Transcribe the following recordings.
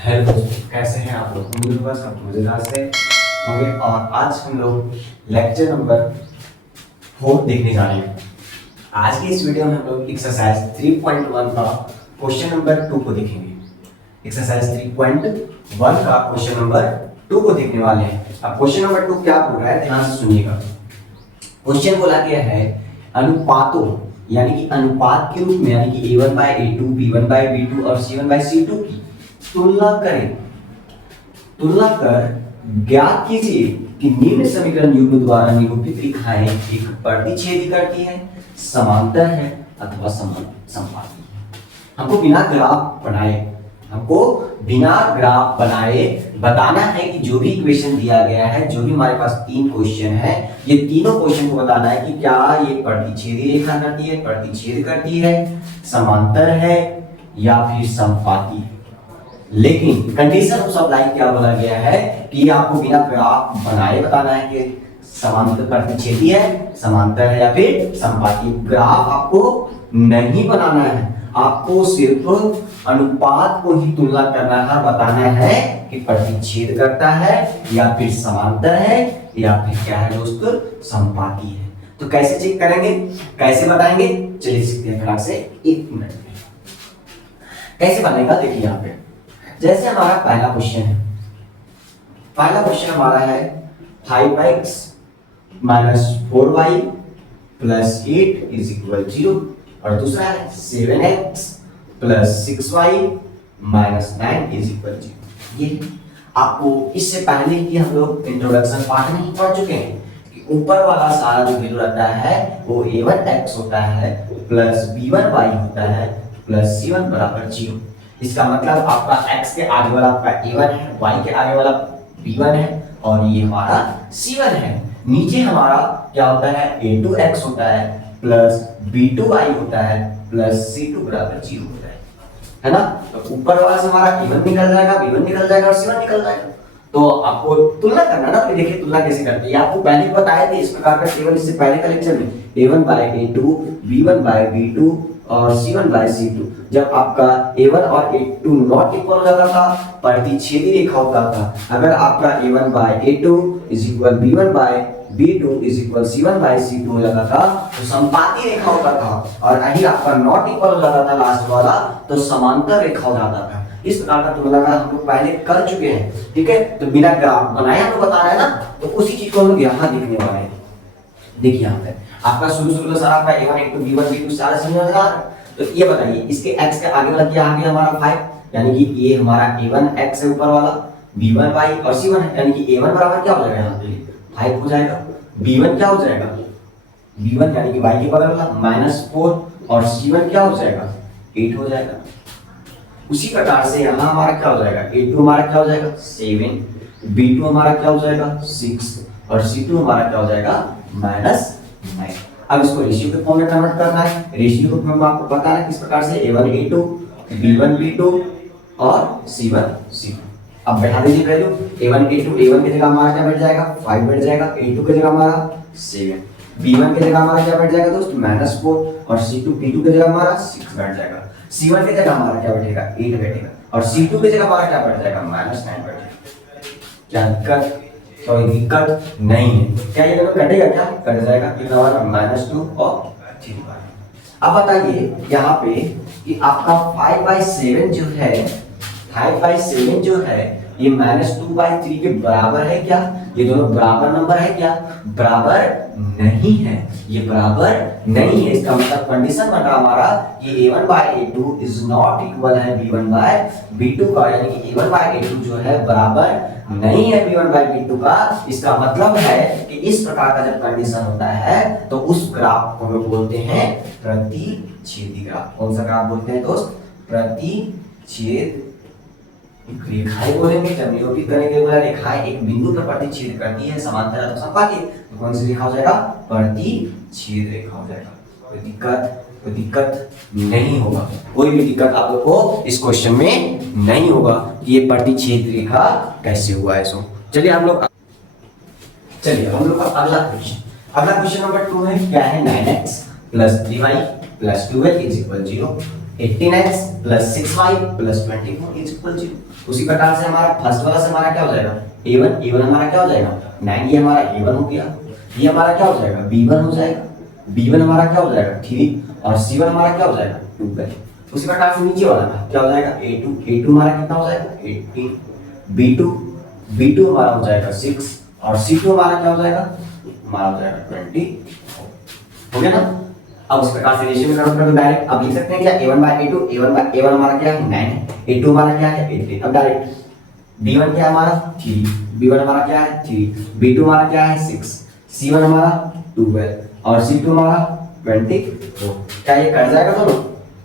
Hello दोस्तों, कैसे हैं आप लोग? उम्मीद होगा सब मजेदार से होंगे। और आज हम लोग लेक्चर नंबर 4 देखने जा रहे हैं। आज के इस वीडियो में हम लोग एक्सरसाइज 3.1 का क्वेश्चन नंबर 2 को देखेंगे। एक्सरसाइज 3.1 का क्वेश्चन नंबर 2 को देखने वाले हैं। अब क्वेश्चन नंबर 2 क्या बोल रहा है, ध्यान से सुनिएगा। क्वेश्चन बोला गया है अनुपातों यानी कि अनुपात के रूप में यानी कि a1/a2, b1/b2 और c1/c2 की तुलना करें। तुलना कर ज्ञात कीजिए कि निम्न समीकरण युग्म द्वारा निरूपित रेखाएं एक प्रतिच्छेदी करती है, समांतर है अथवा समपाती है। हमको बिना ग्राफ बनाए बताना है कि जो भी इक्वेशन दिया गया है, जो भी हमारे पास 3 क्वेश्चन है, ये तीनों क्वेश्चन को बताना है कि क्या ये प्रतिच्छेदी रेखा करती है, प्रतिच्छेद करती है, समांतर है या फिर समपाती है। लेकिन कंडीशन ऑफ सप्लाई क्या बोला गया है कि आपको बिना ग्राफ बनाए बताना है कि समांतर प्रतिच्छेदी है, समांतर है या फिर समपाती। ग्राफ आपको नहीं बनाना है, आपको सिर्फ अनुपात को ही तुलना करना है, बताना है कि प्रतिच्छेद करता है या फिर समांतर है या फिर क्या है दोस्तों, समपाती है। तो कैसे चेक करेंगे, कैसे बताएंगे, चलिए सीखते हैं फटाक से 1 मिनट में। कैसे बनेगा देखिए यहाँ पे, जैसे हमारा पहला क्वेश्चन है, पहला क्वेश्चन हमारा है 5x - 4y + 8 = 0 और दूसरा है 7x + 6y - 9 = 0। ये आपको इससे पहले कि हम लोग इंट्रोडक्शन पार्ट में ही पढ़ चुके हैं कि ऊपर वाला सारा जो वैल्यू रहता है वो a1x होता है प्लस b1y होता है प्लस c1 = 0। इसका मतलब आपका x के आगे वाला आपका a1 है, y के आगे वाला b1 है और ये हमारा c1 है। नीचे हमारा क्या होता है, a2x होता है प्लस b2y होता है प्लस c2 = 0 होता है ना। तो ऊपर वाला से हमारा a1 निकल जाएगा, b1 निकल जाएगा और c1 निकल जाएगा। तो आपको तुलना करना ना, तो देखिए तुलना कैसे करते हैं, आपको पहले ही बताया था इस प्रकार का टेबल इससे पहले का लेक्चर में, a1/a2, b1/b2 और c1/c2। जब आपका a1 और a2 नॉट इक्वल हो जाता था, प्रतिच्छेदी रेखा होता था। अगर आपका a1/a2 = b1/b2 = c1/c2 हो जाता था तो समपाती रेखा होता था, और यही आपका नॉट इक्वल हो जाता था लास्ट वाला तो समांतर रेखा हो जाता था। इस प्रकार का तुलना हम लोग पहले कर चुके हैं, ठीक है। तो बिना ग्राफ बनाए हम लोग बता रहे हैं ना, तो उसी चीज को हम लोग यहाँ देखने वाले हैं। देखिए यहाँ पे आपका शुरू में सारा आपका a1 a2 b1 b2 सारा समझ में आ रहा है। तो ये बताइए इसके x के आगे वाला क्या आ गया हमारा 5, यानी कि ये हमारा a1x है ऊपर वाला, b1y और c1 है, यानी कि a1 बराबर क्या हो जाएगा यहाँ पे 5 हो जाएगा, b1 क्या हो जाएगा, b1 यानी कि y के बगल वाला -4 और c1 क्या हो जाएगा 8 हो जाएगा। उसी प्रकार से यहाँ हमारा क्या हो जाएगा, a2 हमारा क्या हो जाएगा 7, b2 हमारा क्या हो जाएगा 6 और c2 हमारा क्या हो जाएगा -9। अब इसको रेशियो के फॉर्म में कन्वर्ट करना है। रेशियो को फॉर्म आपको पता है किस प्रकार से, a1 a2, b1 b2 और c1 c2। अब बैठा दीजिए वैल्यू, a1 a2, a1 की जगह हमारा क्या बैठ जाएगा 5 बैठ जाएगा, a2 की जगह हमारा 7, b1 की जगह हमारा क्या बैठ जाएगा दोस्त -4 और c2 b2 की जगह हमारा 6 बैठ जाएगा, c1 की जगह हमारा क्या बैठेगा 8 बैठेगा और c2 की जगह हमारा क्या बैठ जाएगा -9 बैठेगा। क्या दिक्कत, कोई दिक्कत नहीं है। क्या ये दोनों कटेगा, क्या कट जाएगा, कितना होगा -2 और 3। अब बताइए यहाँ पे कि आपका 5/7 जो है, 5/7 जो है ये -2/3 के बराबर है क्या, ये दोनों बराबर नंबर है क्या, बराबर नहीं है, ये बराबर नहीं है। इसका मतलब कंडीशन बन रहा हमारा ये a1/a2 इज नॉट इक्वल है b1/b2 का, यानी कि a1/a2 जो है बराबर नहीं है b1/b2 का। इसका मतलब है कि इस प्रकार का जब कंडीशन होता है तो उस ग्राफ को हम लोग बोलते हैं प्रतिच्छेदी ग्राफ। कौन सा ग्राफ बोलते हैं दोस्त, प्रतिच्छेद रेखाएं बोलेंगे। जब निरूपित करने के लिए रेखाएं एक बिंदु पर प्रतिच्छेद करती है, समांतर अथवा समपाती, तो कौन सी रेखा हो जाएगा, प्रतिच्छेद रेखा हो जाएगा। कोई दिक्कत नहीं होगा, कोई भी दिक्कत आप लोग को इस क्वेश्चन में नहीं होगा कि ये प्रतिच्छेद रेखा कैसे हुआ है। सो चलिए हम लोग का अगला क्वेश्चन नंबर 2 है, क्या है 9x + 3y + 12 = 0 18x plus 6y plus 24 is equal 0। उसी प्रकार से हमारा फर्स्ट वाला से हमारा क्या हो जाएगा a1 हमारा क्या हो जाएगा 9, ये हमारा a1 हो गया। ये हमारा क्या हो जाएगा b1 हो जाएगा, b1 हमारा क्या हो जाएगा 3 और c1 हमारा क्या हो जाएगा 2। उसी प्रकार से नीचे वाला क्या हो जाएगा a2 हमारा कितना हो जाएगा 18, b2 हमारा हो जाएगा 6 और c2 हमारा क्या हो जाएगा हमारा हो जाएगा 20। हो गया ना। अब उस प्रकार से रेशियो में कन्वर्ट कर दो डायरेक्ट। अब लिख सकते हैं क्या a1 by a2, a1 हमारा क्या है 9 है, a2 हमारा क्या है 18। अब डायरेक्ट b1 क्या है हमारा 3, b1 हमारा क्या है 3, b2 हमारा क्या है 6, c1 हमारा 12 और c2 हमारा 24। क्या ये कट जाएगा दोनों?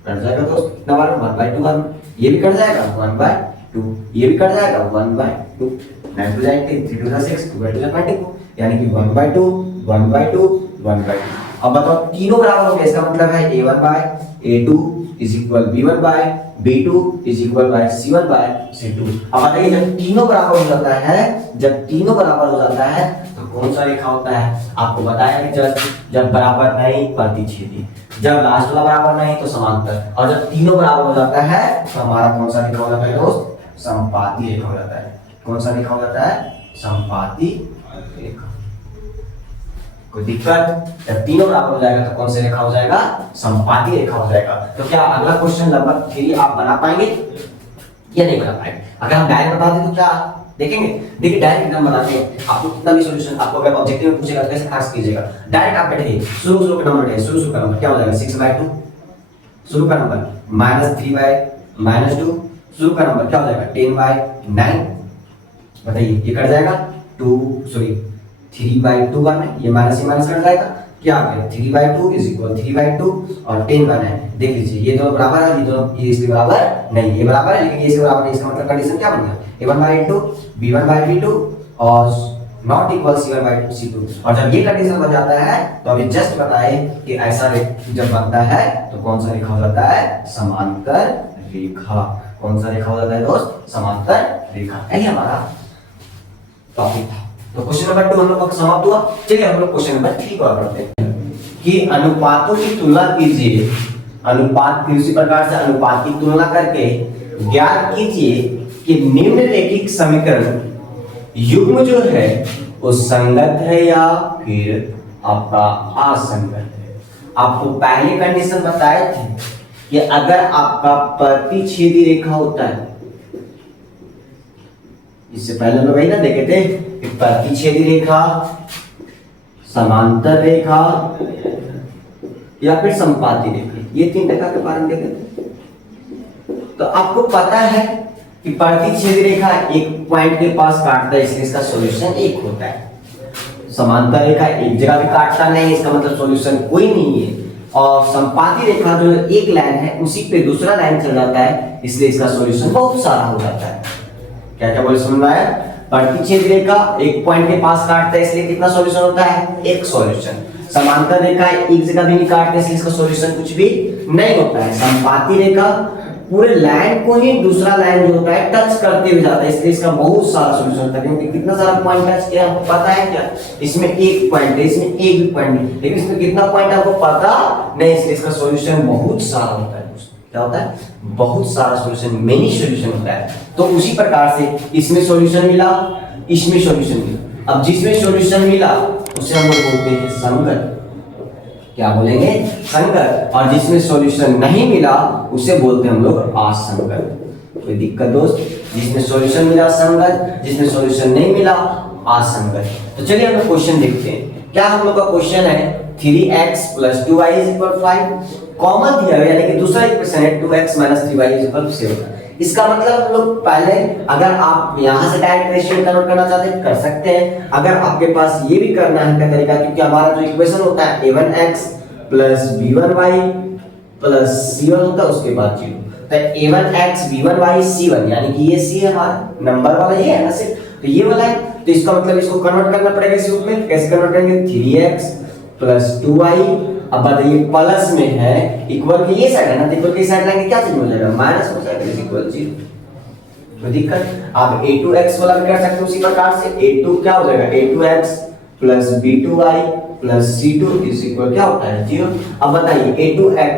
कट जाएगा दोस्त। कितना बार 1/2 ये भी कट जाएगा 1/2, ये भी कट जाएगा 1/2। 9 to 18, 3 to 6, 2 to 24, यानी कि 1/2 1/2 1/2। अब बताओ तीनों बराबर हो गए, इसका मतलब है a1 by a2 is equal b1 by b2 is equal bye c1 by c2। अब बताइए जब तीनों बराबर हो जाता है, जब तीनों बराबर हो जाता है तो कौन सा रेखा होता है? आपको बताया कि जब बराबर नहीं प्रतिच्छेदी, जब लास्ट वाला बराबर नहीं तो समांतर, और जब तीनों बराबर हो जाता है तो हमारा कौन सा रेखा हो जाता है दोस्त? समपाती रेखा हो जाता है। कौन सा रेखा हो जाता है? समपाती रेखा। कोई दिक्कत? जब तीनों बराबर हो जाएगा तो कौन सी रेखा हो जाएगा? समपाती रेखा हो जाएगा। तो क्या अगला क्वेश्चन नंबर 3 आप बना पाएंगे या नहीं बना पाएंगे? अगर हम डायरेक्ट बता दें तो क्या देखेंगे? देखिए डायरेक्ट एकदम बनाते हैं, आपको कितना भी सॉल्यूशन आपको अगर ऑब्जेक्टिव में पूछेगा कैसे खास कीजिएगा। डायरेक्ट आप बैठिए, शुरू का नंबर है, शुरू का नंबर क्या हो जाएगा 6/2, शुरू का नंबर -3/-2, शुरू का नंबर क्या हो जाएगा 10/9। बताइए ये कट जाएगा 3/2 में, ये माइनस कट जाएगा, क्या आ गया 3/2 इज इक्वल 3/2 और 10/9। देख लीजिए ये दोनों बराबर है, ये दोनों ये इसके बराबर नहीं, ये बराबर है लेकिन ये इसके बराबर नहीं। इसका मतलब कंडीशन क्या बन गया a1 by a2 b1 by b2 और not equal c1 by c2। और जब ये कंडीशन बन जाता है तो अभी जस्ट बताए कि ऐसा जब बनता है तो कौन सा रेखा हो जाता है? समांतर रेखा। कौन सा रेखा हो जाता है दोस्त? समांतर रेखा। यही हमारा टॉपिक था। तो क्वेश्चन नंबर 2 हम लोग का समाप्त हुआ। चलिए हम लोग क्वेश्चन नंबर 3 को करते हैं कि अनुपातों की तुलना कीजिए। अनुपात की उसी प्रकार से अनुपात की तुलना करके ज्ञात कीजिए कि निम्नलिखित समीकरण युग्म जो है वो संगत है या फिर आपका असंगत है। आपको पहले कंडीशन बताए थे कि अगर आपका प्रतिच्छेदी रेखा होता है, इससे पहले हम वही ना देखे थे कि प्रतिच्छेदी रेखा, समांतर रेखा या फिर समपाती रेखा, ये 3 रेखा के बारे में देखे थे। तो आपको पता है कि प्रतिच्छेदी रेखा एक पॉइंट के पास काटता है, इसलिए इसका सॉल्यूशन 1 होता है। समांतर रेखा एक जगह भी काटता नहीं, इसका मतलब सॉल्यूशन कोई नहीं है। और समपाती रेखा जो एक लाइन है उसी पे दूसरा लाइन चल जाता है, इसलिए इसका सॉल्यूशन बहुत सारा हो जाता है। क्या क्या बोले समझ में आया? प्रतिच्छेदी रेखा एक पॉइंट के पास काटता है, इसलिए कितना सॉल्यूशन होता है? 1 सॉल्यूशन। समांतर रेखा एक जगह भी नहीं काटते, इसलिए इसका सॉल्यूशन कुछ भी नहीं होता है। समपाती रेखा पूरे लाइन को ही दूसरा लाइन जो होता है टच करते हुए जाता है, इसलिए इसका बहुत सारा सॉल्यूशन होता है। क्योंकि कितना सारा पॉइंट टच किया आपको पता है क्या? इसमें 1 पॉइंट है, इसमें 1 भी पॉइंट नहीं, लेकिन इसमें कितना पॉइंट आपको पता नहीं, इसलिए इसका सॉल्यूशन बहुत सारा होता है। क्या होता है? बहुत सारा सॉल्यूशन, मेनी सॉल्यूशन होता है। तो उसी प्रकार से इसमें सॉल्यूशन मिला, इसमें सॉल्यूशन मिला। अब जिसमें सॉल्यूशन मिला उसे हम लोग बोलते हैं संगत। क्या बोलेंगे? संगत। और जिसमें सॉल्यूशन नहीं मिला उसे बोलते हैं हम लोग असंगत। कोई दिक्कत दोस्त? जिसमें सॉल्यूशन मिला संगत, जिसमें सॉल्यूशन नहीं मिला असंगत। तो चलिए हम लोग क्वेश्चन देखते हैं। क्या हम लोग का क्वेश्चन है 3x + 2y = 5। कॉमन दिया है, यानी कि दूसरा इक्वेशन है 2x - 3y = 7। इसका मतलब हम लोग पहले अगर आप यहां से डायरेक्ट रेशियो कन्वर्ट करना चाहते हैं कर सकते हैं। अगर आपके पास ये भी करना है का तरीका, क्योंकि हमारा जो इक्वेशन होता है a1x + b1y + c1 होता है, उसके बाद 0। तो a1x b1y c1 यानी कि ये c हमारा नंबर वाला ये है ना सिर्फ, तो ये वाला है। तो इसका मतलब इसको कन्वर्ट करना पड़ेगा इस रूप में। कैसे कन्वर्ट करेंगे? 3x + 2y। अब बताइए प्लस में है, इक्वल की ये साइड है ना, इक्वल की साइड लाएंगे क्या चीज हो जाएगा? माइनस हो जाएगा, इक्वल 0। तो दिक्कत आप a2x वाला भी कर सकते हो उसी प्रकार से। a2 क्या हो जाएगा? a2x + b2y + c2 = क्या होता है? 0। अब बताइए a2x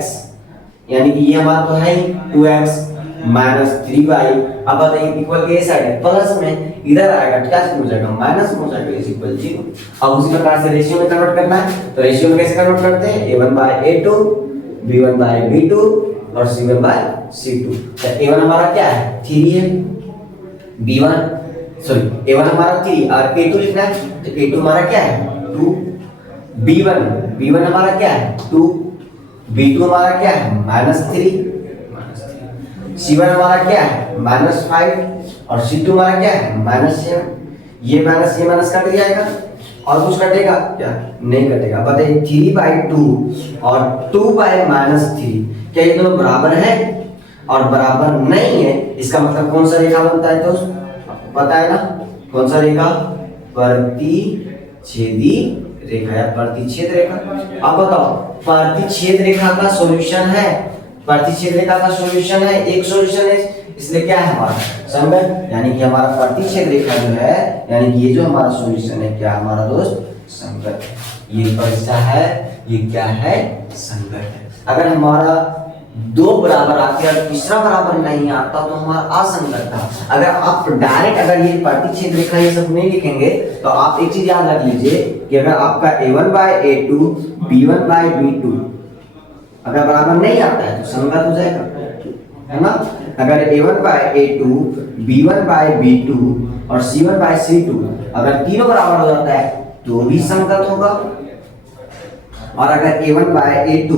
यानी कि ये हमारा तो है ही 2x माइनस 3y। अब बताइए इक्वल के साइड है प्लस में, इधर आएगा क्या हो जाएगा माइनस में हो जाएगा, इज इक्वल 0। अब उसी प्रकार से रेशियो में कन्वर्ट करना है, तो रेशियो में कैसे कन्वर्ट करते हैं, a1/a2 b1/b2 और c1/c2। तो a1 हमारा क्या है 3 है, a1 हमारा 3 और a2 लिखना है, तो a2 हमारा क्या है 2, b1 हमारा क्या है 2, b2 हमारा क्या है -3, c1 हमारा क्या है -5 और c2 हमारा क्या है -7। ये माइनस कट जाएगा और कुछ कटेगा क्या, नहीं कटेगा। बताइए 3/2 और 2/-3 क्या ये दोनों बराबर है और बराबर नहीं है, इसका मतलब कौन सा रेखा बनता है दोस्त, पता है ना कौन सा रेखा, प्रतिच्छेदी रेखा या प्रतिच्छेद रेखा। अब बताओ प्रतिच्छेद रेखा का सॉल्यूशन है, प्रतिच्छेद रेखा का सॉल्यूशन है, एक सॉल्यूशन है, इसलिए क्या है हमारा संगत, यानी कि हमारा प्रतिच्छेद रेखा जो है, यानी कि ये जो हमारा सॉल्यूशन है क्या हमारा दोस्त संगत है। ये कैसा है, ये क्या है संगत है। अगर हमारा दो बराबर आके और तीसरा बराबर नहीं आता तो हमारा असंगत था। अगर आप डायरेक्ट अगर ये प्रतिच्छेद रेखा ये सब नहीं लिखेंगे तो आप एक चीज याद रख लीजिए कि अगर आपका a1/a2 b1/b2 अगर बराबर नहीं आता है तो संगत हो जाएगा, है ना। अगर a1/a2 b1/b2 और c1/c2 अगर तीनों बराबर हो जाता है तो भी संगत होगा, और अगर a1/a2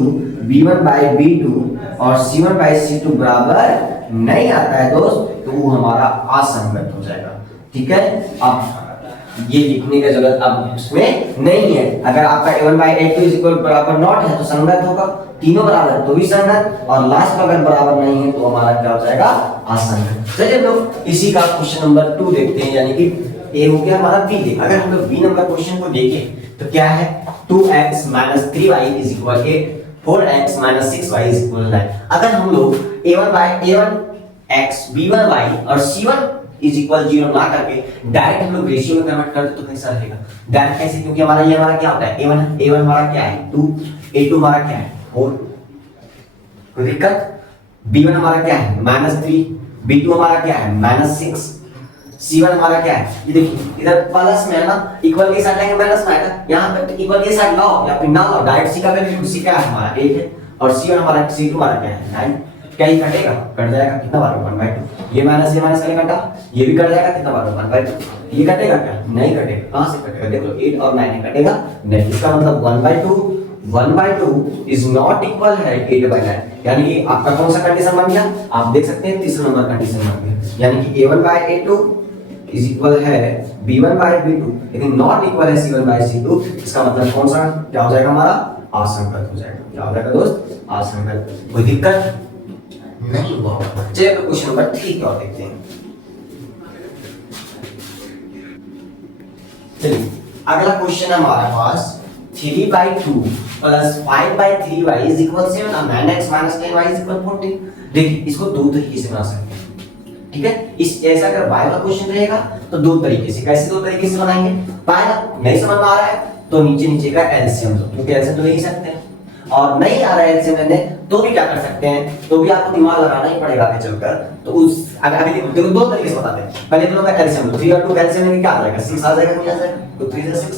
b1/b2 और c1/c2 बराबर नहीं आता है दोस्त तो वो हमारा असंगत हो जाएगा। ठीक है, अब ये लिखने का जरूरत अब इसमें नहीं है। अगर आपका a1/a2 इक्वल बराबर नॉट है तो संगत होगा, तीनों बराबर है तो भी संगत, और लास्ट में अगर बराबर नहीं है तो हमारा क्या हो जाएगा असंगत। चलिए लोग इसी का क्वेश्चन नंबर 2 देखते हैं, यानी कि a हो गया हमारा b देखा। अगर हम लोग b नंबर क्वेश्चन को देखें तो क्या है 2x - 3y = 8, 4x - 6y = 9। अगर हम लोग a1x b1y और c1 = 0 ना करके डायरेक्ट हम लोग रेशियो में कन्वर्ट कर दे तो कैसा रहेगा, डायरेक्ट कैसे, क्योंकि हमारा ये हमारा क्या होता है a1 हमारा क्या है 2, a2 हमारा क्या है 4, कोई दिक्कत, b1 हमारा क्या है -3, b2 हमारा क्या है -6, c1 हमारा क्या है, ये देखिए इधर प्लस में है ना, इक्वल के साथ लेंगे माइनस में आएगा, यहां पे इक्वल के साथ लाओ या फिर ना लाओ, डायरेक्ट c का वैल्यू c क्या है हमारा 8 है और c1 हमारा c2 हमारा क्या है 9। क्या ये कटेगा, कट जाएगा, कितना बार 1/2, ये माइनस का कटा, ये भी कट जाएगा, कितना बार 1/2, ये कटेगा क्या, नहीं कटेगा, कहां से कटेगा, देखो 8 और 9 कटेगा नहीं, इसका मतलब 1/2 इज नॉट इक्वल है 8/9, यानी कि आपका कौन सा कंडीशन बन गया, आप देख सकते हैं तीसरा नंबर कंडीशन बन गया, यानी कि a1/a2 इज इक्वल है b1/b2 लेकिन नॉट इक्वल है c1/c2। इसका मतलब कौन सा क्या हो जाएगा हमारा असंगत हो जाएगा। क्या हो जाएगा दोस्त असंगत, कोई दिक्कत नहीं हुआ। चलिए क्वेश्चन नंबर 3 की ओर देखते हैं। चलिए अगला क्वेश्चन है हमारे पास 3/2 + 5/3y = 7 और 9x - 10y = 14। देखिए इसको दो तरीके से बना सकते हैं, ठीक है। इस ऐसा अगर y का क्वेश्चन रहेगा तो दो तरीके से, कैसे दो तरीके से बनाएंगे, पहला नहीं समझ में आ रहा है तो नीचे का एलसीएम लो, क्योंकि एलसीएम तो ले ही सकते हैं, और नहीं आ रहा है एलसीएम लेने तो भी क्या कर सकते हैं, तो भी आपको दिमाग लगाना ही पड़ेगा आगे चलकर। तो उस अगर अभी देखो दो तरीके से बताते हैं, पहले दोनों का एलसीएम लो, 3 और 2 का एलसीएम लेंगे क्या आ जाएगा 6 आ जाएगा, नहीं आ जाएगा, तो 3 से 6,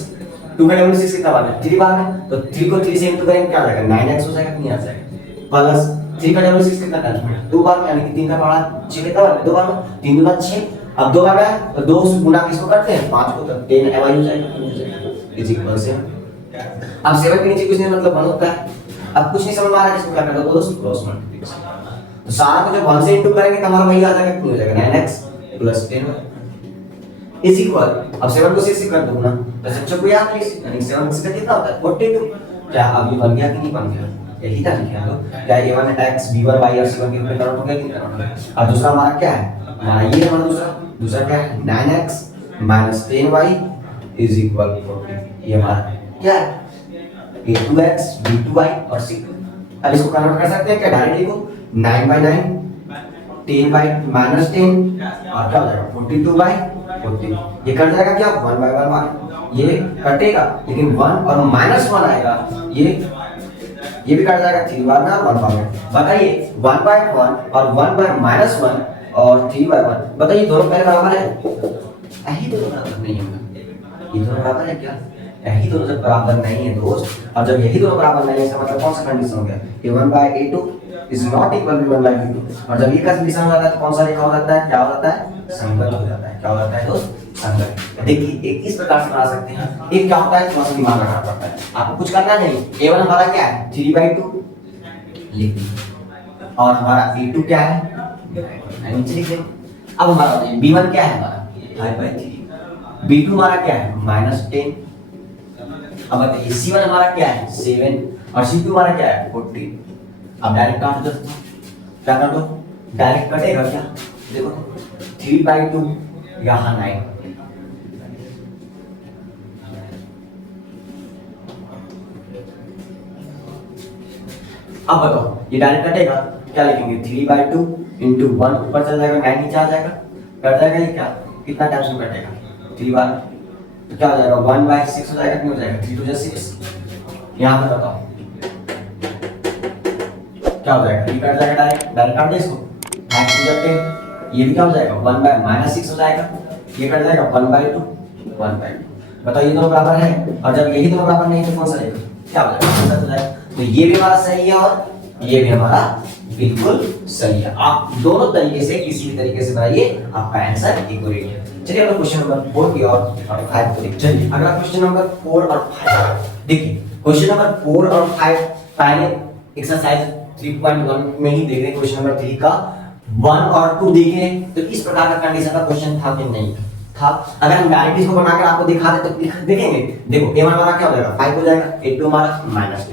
2 का डबल 6 कितना बार है 3 बार है, तो 3 को 3 से इंटू करेंगे क्या आ जाएगा 9x हो जाएगा, नहीं आ जाएगा, प्लस 3 का डबल 6 कितना टाइम्स में 2 बार में, यानी कि 3 का पढ़ा 6 कितना बार में 2 बार में, 3 दूना 6, अब 2 बार में तो 2 से गुना किसको करते हैं 5 को, तो 10 y हो जाएगा इज इक्वल से। अब 7 के नीचे कुछ नहीं मतलब 1 होता है। अब कुछ नहीं समझ में आ रहा है इसको क्या करते हो दोस्त क्रॉस मल्टीप्लिकेशन, तो सारा को जब 1 से इंटू करेंगे तो हमारा वही आ जाएगा, कितना हो जाएगा 9x + 10y इज इक्वल, अब 7 को 6 से कर दो ना, तो सबसे को याद प्लीज, यानी 7 से कितना होता है 42। क्या अब ये बन गया कि नहीं बन गया, यही था लिखा लो, क्या a1x b1y और c1 के ऊपर कन्वर्ट हो गया कि नहीं कन्वर्ट हो गया। अब दूसरा हमारा क्या है, हमारा ये हमारा दूसरा क्या है 9x - 10y = 40, ये हमारा क्या है a2x b2y और c2। अब इसको कन्वर्ट कर सकते हैं क्या, डायरेक्टली को 9/9 10/-10 और क्या हो जाएगा 42/40, ये कट जाएगा क्या 1/1, ये कटेगा लेकिन 1 और -1 आएगा, ये ये भी कट जाएगा 3 बार में और 1 बार में। बताइए 1/1 और 1/-1 और 3/1, बताइए दोनों पहले बराबर है? यही दोनों बराबर नहीं है, ये दोनों बराबर है क्या? यही दोनों जब बराबर नहीं है दोस्त, और जब यही दोनों बराबर नहीं है इसका मतलब कौन सा कंडीशन हो गया? a1/a2 is not equal to 1/b2। और जब ये का कंडीशन हो जाता है तो कौन सा रेखा हो जाता है? क्या हो जाता है? संगत हो जाता है। क्या हो जाता है दोस्त? संगत। देखिए एक इस प्रकार से बना सकते हैं। एक क्या होता है थोड़ा सा दिमाग लगाना पड़ता है, आपको कुछ करना नहीं। a1 हमारा क्या है? 3/2 लिख दिया, और हमारा a2 क्या है? नीचे लिख देंगे। अब हमारा b1 क्या है? हमारा 5/3। b2 हमारा क्या है? -10। अब बताइए c1 हमारा क्या है? 7 और c2 हमारा क्या है? 14। अब डायरेक्ट काट दो, क्या कर दो? डायरेक्ट कटेगा क्या? देखो 3/2 यहाँ 9। अब बताओ ये डायरेक्ट कटेगा, क्या लिखेंगे? 3/2 इंटू 1 ऊपर चला जाएगा, 9 नीचे आ जाएगा, कट जाएगा। ये क्या कितना टाइम्स में कटेगा? 3 बार, तो क्या हो जाएगा? 1/6 हो जाएगा, कितना हो जाएगा? 3 2 6। यहाँ पे बताओ क्या हो जाएगा? ये कट जाएगा, डायरेक्ट काट दे इसको। 5 2 10, ये भी क्या हो जाएगा? 1/-6 हो जाएगा, ये कट जाएगा 1/2 1/2। बताओ ये दोनों बराबर है, और जब यही दोनों बराबर नहीं तो कौन सा रहेगा? क्या हो जाएगा? हो जाएगा। तो ये भी हमारा सही है और ये भी हमारा बिल्कुल सही है। आप दोनों तरीके से किसी भी तरीके से बनाइए, आपका आंसर इक्वलेट है। चलिए अगला क्वेश्चन नंबर 4 की और 5 को देखते हैं। चलिए अगला क्वेश्चन नंबर 4 और 5 देखिए। क्वेश्चन नंबर 4 और 5 पहले एक्सरसाइज 3.1 में ही देख रहे हैं। क्वेश्चन नंबर 3 का 1 और 2 देखे तो इस प्रकार का कंडीशन का क्वेश्चन था कि नहीं था? अगर हम डायरेक्ट इसको बनाकर आपको दिखा दे तो देखेंगे। देखो a1 हमारा क्या हो जाएगा? 5 हो जाएगा, a2 हमारा -10,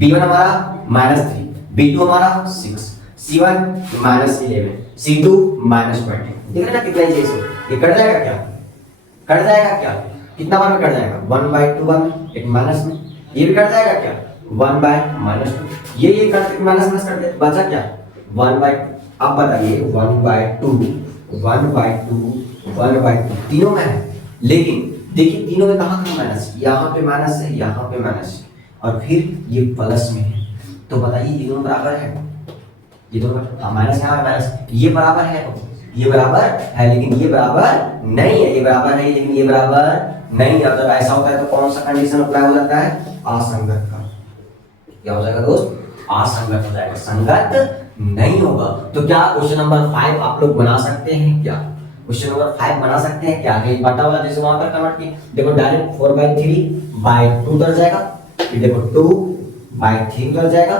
b1 हमारा -3, b2 हमारा 6, c1 -11, c2 -20। देख रहे ना कितना ही चीज ये कट जाएगा क्या? कट जाएगा क्या? कितना बार में कट जाएगा? 1/2 बार में, एक माइनस में। ये भी कट जाएगा क्या? 1/-2। ये कट माइनस कर दे, बचा क्या? 1/2। अब बताइए 1/2 तीनों में है, लेकिन देखिए तीनों में कहाँ माइनस? यहाँ पे माइनस है, यहाँ पे माइनस है, और फिर ये प्लस में है। तो बताइए ये दोनों बराबर है? ये दोनों माइनस यहाँ माइनस, ये बराबर है, ये बराबर है, लेकिन ये बराबर नहीं है। ये बराबर है लेकिन ये बराबर नहीं है। जब ऐसा होता है तो कौन सा कंडीशन अप्लाई हो जाता है? असंगत का। क्या हो जाएगा दोस्त? असंगत हो जाएगा, संगत नहीं होगा। तो क्या क्वेश्चन नंबर 5 आप लोग बना सकते हैं क्या? क्वेश्चन नंबर 5 बना सकते हैं क्या? ये बटा वाला जैसे वहां पर कन्वर्ट किए, देखो डायरेक्ट 4/3/2 उधर जाएगा, फिर देखो 2/3 उधर जाएगा,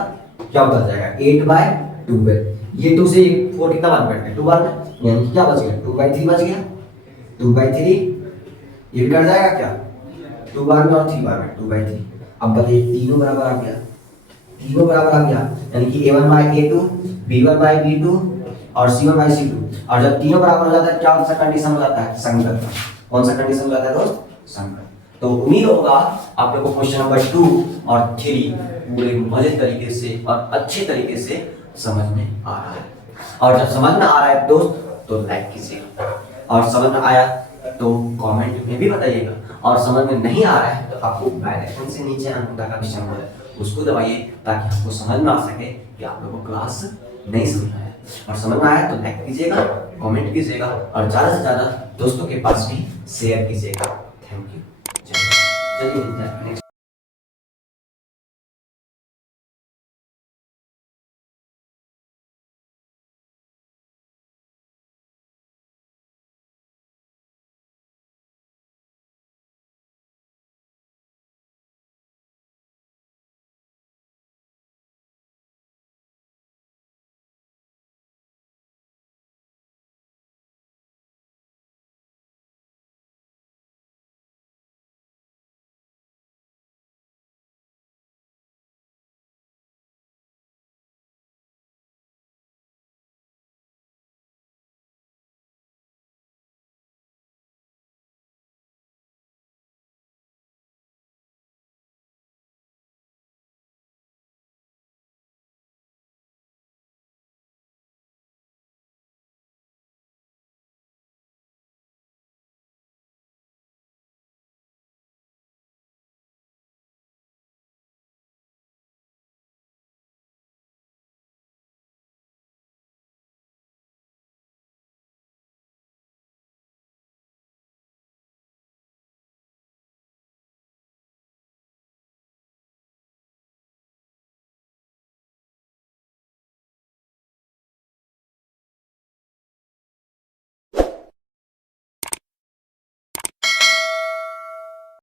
क्या उधर जाएगा? 8/12। ये 2 से 4 कितना बार कटते हैं? 2 बार में, यानी कि क्या बच गया? 2/3 बच गया। 2/3 ये भी कट जाएगा क्या? 2 बार में और 3 बार में 2/3। अब बताइए तीनों बराबर आ गया, तीनों बराबर आ गया, यानी कि a1/a2, b1/b2 और c1/c2। और जब तीनों बराबर हो जाता है क्या सा कंडीशन हो जाता है? संगत का। कौन सा कंडीशन हो जाता है दोस्त? संगत। तो उम्मीद होगा आप लोगों को क्वेश्चन नंबर 2 और 3 पूरे मजे तरीके से और अच्छे तरीके से समझ में आ रहा है। और जब समझ में आ रहा है दोस्त तो लाइक कीजिएगा, और समझ में आया तो कमेंट में भी बताइएगा, और समझ में नहीं आ रहा है तो आपको बेल आइकन से नीचे अंक का निशान है उसको दबाइए, ताकि आपको समझ में आ सके कि आप लोगों को क्लास नहीं समझ में आया। और समझ में आया तो लाइक कीजिएगा, कमेंट कीजिएगा, और ज़्यादा से ज़्यादा दोस्तों के पास भी शेयर कीजिएगा। Thank you. चलिए नेक्स्ट